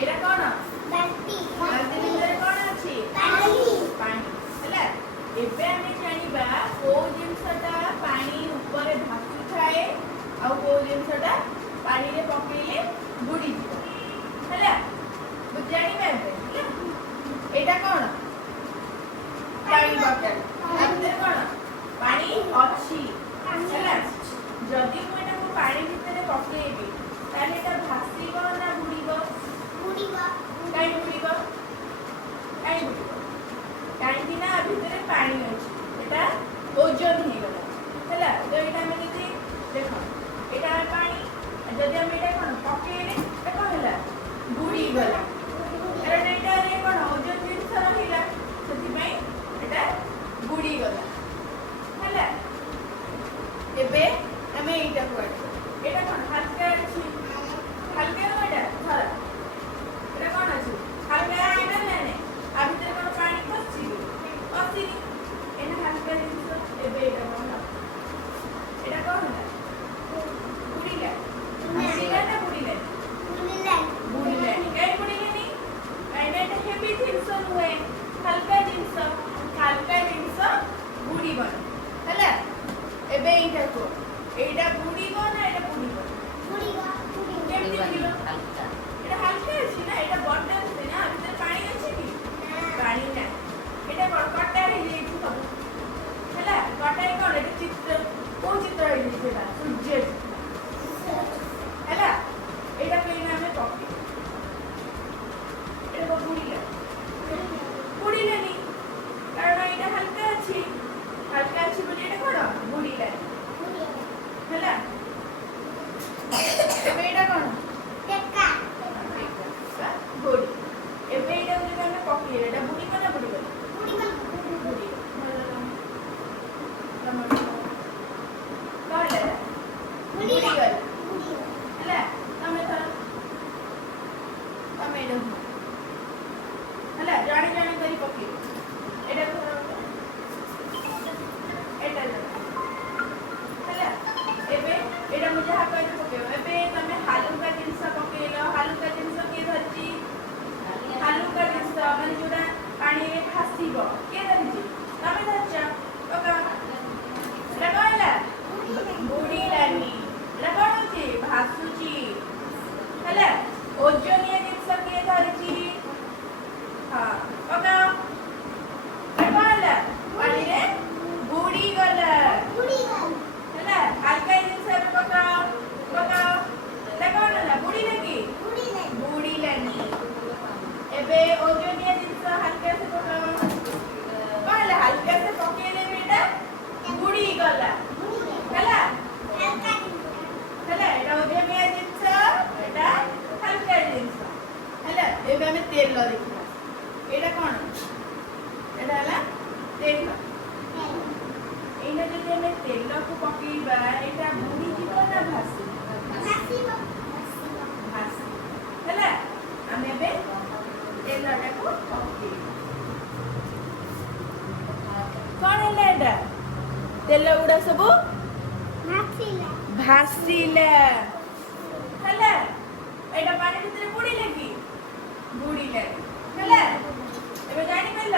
ଏଟା କଣ? ବାଲ୍ଟି ଭିତରେ କଣ ଅଛି? ପାଣି ହେଲା। ଏବେ ଆମେ ଜାଣିବା କୋଉ ଜିନିଷଟା ପାଣି ଉପରେ ଭାସୁଥାଏ ଆଉ କୋଉ ଜିନିଷଟା ପାଣିରେ ପକେଇଲେ ବୁଡ଼ିଯିବ ହେଲା। ଜାଣିବା ଏବେ ହେଲା। ଏଇଟା କଣ? ପାଣି ବଟଲ। ତା ଭିତରେ କଣ? ପାଣି ଅଛି ହେଲା। ଯଦି ମୁଁ ଏଟାକୁ ପାଣି ଭିତରେ ପକେଇବି ତାହେଲେ ଏଟା ଭାସିବ ନା ବୁଡ଼ିବ? କାଇଁ ବୁଡ଼ିବ? କାହିଁକି ନା ଭିତରେ ପାଣି ଅଛି। ଏଟା ଓଜନ ହେଇଗଲା ହେଲା। ତ ଏଇଟା ଆମେ ଯଦି ଦେଖ ଏଇଟା ପାଣି, ଯଦି ଆମେ ଏଇଟା କଣ ପକେଇଲେ ଏଟା କଣ ହେଲା? ବୁଡ଼ିଗଲା। କାରଣ ଏଇଟାରେ କଣ ଓଜନ ଜିନିଷ ରହିଲା, ସେଥିପାଇଁ ଏଟା ବୁଡ଼ିଗଲା ହେଲା। ଏବେ ଆମେ ଏଇଟାକୁ ଆଣିବା। ଏଇଟା କଣ ହାଲକା ଅଛି? ହାଲକା ନୁହଁ ଏଟା ଧର। ଏଟା କଣ ଅଛି? ହାଲକା ଅଛି ନା ନାଇଁ? ଆ ଭିତରେ କଣ ପାଣି ପଶିଛି? ପଶିନି। ଏଇଟା ହାଲକା ଜିନିଷ। ଏବେ ଏଇଟା କଣ? ଏଇଟା କଣ ହେଲା? ବୁଡ଼ିଲା। ଆସିଲା ନା ବୁଡ଼ିଲାନି? ବୁଡ଼ିଲାନି। କାଇଁ ବୁଡ଼ିଲାନି? କାହିଁକି ଏଟା ହେଭି ଜିନିଷ ନୁହେଁ, ହାଲକା ଜିନିଷ। ହାଲକା ଜିନିଷ ବୁଡ଼ିବନି ହେଲା। ଏବେ ଏଇଟା କୁହ, ଏଇଟା ବୁଡ଼ିବ ନା ଏଇଟା ବୁଡ଼ିବ? କେମିତି ବୁଡ଼ିବ? ଏଇଟା ହାଲକା ଅଛି ନା, ଏଇଟା ବଡ ଅଛି ନା, ଭିତରେ ପାଣି ଅଛି କି? ପାଣି ନାହିଁ। ଏଇଟା କଣ କଟା ହେଇଯାଇଛି ସବୁ ହେଲା। କଟା ହେଇ କଣ ଏଇଟା ଚିତ୍ର, କୋଉ ଚିତ୍ର ହେଇଯାଇଛି? ଏଇଟା ସୂର୍ଯ୍ୟ ଚିତ୍ର ହେଲା। ଏଇଟା ଏଇନା ଆମେ ପକେଇବା। ଏଇଟା ବୁଡ଼ିଲା? ବୁଡ଼ିଲାନି, କାରଣ ଏଇଟା ହାଲକା ଅଛି। ହାଲକା ଅଛି ବୋଲି ଏଇଟା କଣ ବୁଡ଼ିଲାନି ହେଲା। ଏବେ ଏଇଟା କଣ? ଘୋଡ଼ି। ଏବେ ଏଇଟାକୁ ଯଦି ଆମେ ପକେଇବା ଏଇଟା ବୁଡ଼ିବ ନା ବୁଡ଼ିବନି? ବୁଡ଼ିବ। କଣ ହେଲା? ବୁଡ଼ିଗଲା ହେଲା। ତମେ ଧର, ତମେ ଏଇଟା ହେଲା, ଜାଣି ଜାଣି କରି ପକେଇବ। ଏଇଟାକୁ ଧର, ଏଇଟା ହେଲା। ଏବେ ଏଇଟା ମୁଁ ଯାହା କହିଲି ପକେଇବ। ଏବେ ତମେ ହାଲୁକା ଜିନିଷ ପକେଇଲ। ହାଲୁକା ଜିନିଷ କିଏ ଧରିଛି? ହାଲୁକା ଜିନିଷ ମାନେ ଯୋଉଟା ପାଣିରେ ଭାସିବ, କିଏ ଧରିଛି? ତମେ ଧରିଛ। ଏଇଟା କଣ ହେଲା? ବୁଡ଼ିଲାନି। ଏଇଟା କଣ ଅଛି? ଭାସୁଛି ହେଲା। ଓଜନିଆ ଜିନିଷ କିଏ ଧରିଛି? ହଁ, ପକାଅ। ଏଇଟା କଣ ହେଲା? ପାଣିରେ ବୁଡ଼ିଗଲା ହେଲା। ହାଲକା ଜିନିଷ ଏବେ ପକାଅ। ଏଇଟା କଣ ହେଲା? ବୁଡ଼ିଲା କି? ବୁଡ଼ିଲାନି। ଏବେ ଓଜନିଆ ଜିନିଷ ହାଲକା ସେ ପକାଅ। କଣ ହେଲା? ହାଲକା ସେ ପକେଇଲେ ବି ଏଇଟା ବୁଡ଼ିଗଲା ହେଲା। ଏଇଟା ଓଜନିଆ ଜିନିଷ, ଏଇଟା ହାଲକା ଜିନିଷ ହେଲା। ଏବେ ଆମେ ତେଲ ଦେଖିବା। ଏଇଟା କଣ? ଏଇଟା ହେଲା ତେଲ। ଏଇଟା ଯଦି ଆମେ ତେଲକୁ ପକେଇବା ଏଇଟା ବୁଡ଼ିଯିବ ନା ଭାସିବ? ଭାସିବ ହେଲା। ଆମେ ଏବେ ତେଲଟାକୁ ପକେଇବା। କଣ ହେଲା? ଏଇଟା ତେଲ ଗୁଡା ସବୁ ଭାସିଲା ହେଲା। ଏଇଟା ପାଣି ଭିତରେ ବୁଡ଼ିଲା କି? ବୁଡ଼ିଲାନି ହେଲା। ଏବେ ଜାଣିପାରିଲ?